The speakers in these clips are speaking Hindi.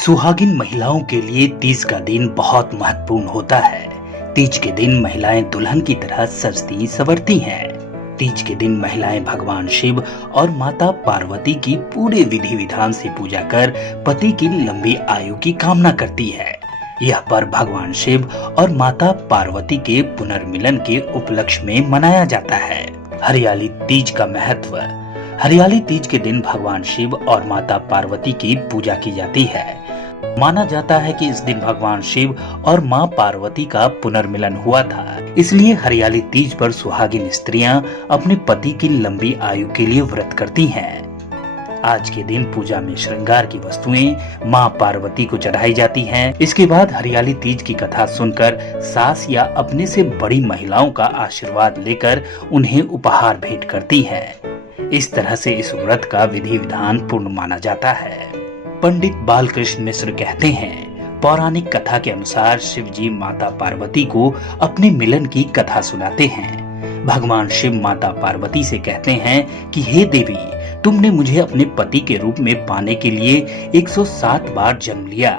सुहागिन महिलाओं के लिए तीज का दिन बहुत महत्वपूर्ण होता है। तीज के दिन महिलाएं दुल्हन की तरह सजती संवरती हैं। तीज के दिन महिलाएं भगवान शिव और माता पार्वती की पूरे विधि विधान से पूजा कर पति की लंबी आयु की कामना करती है। यह पर्व भगवान शिव और माता पार्वती के पुनर्मिलन के उपलक्ष्य में मनाया जाता है। हरियाली तीज का महत्व। हरियाली तीज के दिन भगवान शिव और माता पार्वती की पूजा की जाती है। माना जाता है कि इस दिन भगवान शिव और मां पार्वती का पुनर्मिलन हुआ था, इसलिए हरियाली तीज पर सुहागिन स्त्रियां अपने पति की लंबी आयु के लिए व्रत करती हैं। आज के दिन पूजा में श्रृंगार की वस्तुएं मां पार्वती को चढ़ाई जाती हैं। इसके बाद हरियाली तीज की कथा सुनकर सास या अपने से बड़ी महिलाओं का आशीर्वाद लेकर उन्हें उपहार भेंट करती हैं। इस तरह से इस व्रत का विधि विधान पूर्ण माना जाता है। पंडित बालकृष्ण मिश्र कहते हैं, पौराणिक कथा के अनुसार शिव जी माता पार्वती को अपने मिलन की कथा सुनाते हैं। भगवान शिव माता पार्वती से कहते हैं कि हे देवी, तुमने मुझे अपने पति के रूप में पाने के लिए 107 बार जन्म लिया,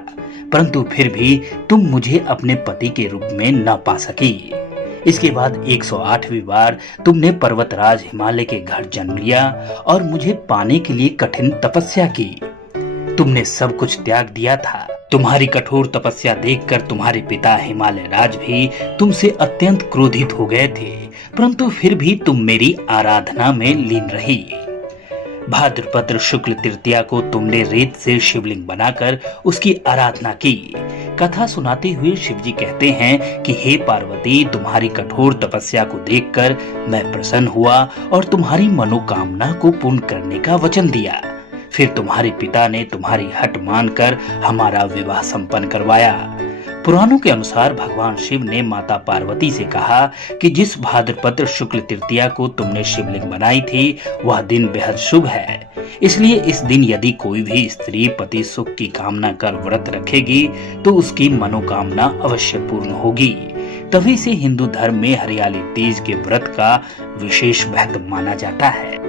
परंतु फिर भी तुम मुझे अपने पति के रूप में न पा सकी। इसके बाद 108वीं बार तुमने पर्वतराज हिमालय के घर जन्म लिया और मुझे पाने के लिए कठिन तपस्या की। तुमने सब कुछ त्याग दिया था। तुम्हारी कठोर तपस्या देखकर तुम्हारे पिता हिमालय राज भी तुमसे अत्यंत क्रोधित हो गए थे, परंतु फिर भी तुम मेरी आराधना में लीन रही। भाद्रपद शुक्ल तृतीया को तुमने रेत से शिवलिंग बनाकर उसकी आराधना की। कथा सुनाते हुए शिवजी कहते हैं कि हे पार्वती, तुम्हारी कठोर तपस्या को देखकर मैं प्रसन्न हुआ और तुम्हारी मनोकामना को पूर्ण करने का वचन दिया। फिर तुम्हारे पिता ने तुम्हारी हट मानकर हमारा विवाह संपन्न करवाया। पुराणों के अनुसार भगवान शिव ने माता पार्वती से कहा कि जिस भाद्रपद शुक्ल तृतीया को तुमने शिवलिंग बनाई थी, वह दिन बेहद शुभ है। इसलिए इस दिन यदि कोई भी स्त्री पति सुख की कामना कर व्रत रखेगी तो उसकी मनोकामना अवश्य पूर्ण होगी। तभी से हिंदू धर्म में हरियाली तीज के व्रत का विशेष महत्व माना जाता है।